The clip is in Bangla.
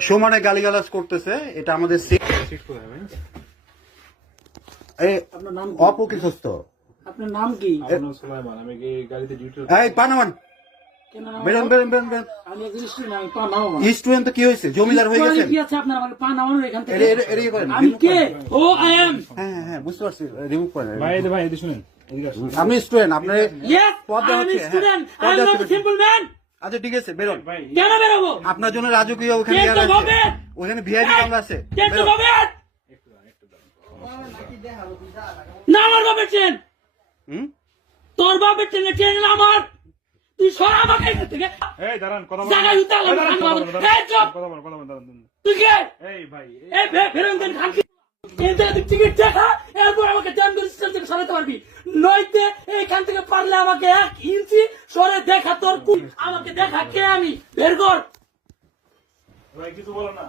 সমানে গালিগালাজ করতেছে এটা আমাদের এই আপনার নাম কি? অপকৃতস্থ আপনার নাম কি? সুলাইমান আমি এই গাড়িতে ডিউটি এই পানামান। কেন নাম বেরোন বেরোন বেরোন বেরোন। আমি একজন স্টুডেন্ট আমি পা নামাবো স্টুডেন্ট তো কি হয়েছে? জমিদার হয়ে গেছেন? কি আছে আপনার আমাকে পা নামানোর এখান থেকে? এটা- এটা- এটা করেন, আমি কে? ও আই এম হ্যাঁ হ্যাঁ বুঝতে পারছি রিমুভ করেন ভাই ভাই শুনেন। আপনি স্টুডেন্ট আপনার। Student I am not simple man আচ্ছা ঠিক আছে বেরোন। কেন বেরোবো? আপনার জন্য রাজকীয় ওখানে! ওখানে ভিআইপি কামরা আছে। না আমার বাপের চেন। তোর বাপের চেন চেন আমার। তুই সর আমাকে এখান থেকে। এই দাঁড়ান কথা জায়গায় উঠতে এই, হবে, দাঁড়ান, কথা কথা বলো। বলো, এই, চুপ! কথা বলো, কথা বলো, দাঁড়ান, দাঁড়ান। তুই কে? এই ভাই এই- এই দেন খানকি এই জায়গা টিকিট দেখা এরপর আমাকে জ্যাম করে থেকে পারবি? নইতে এইখান থেকে পারলে আমাকে এক ইঞ্চি সরে দেখা তোর আমাকে দেখা কে আমি? বের কর। কিছু বলো না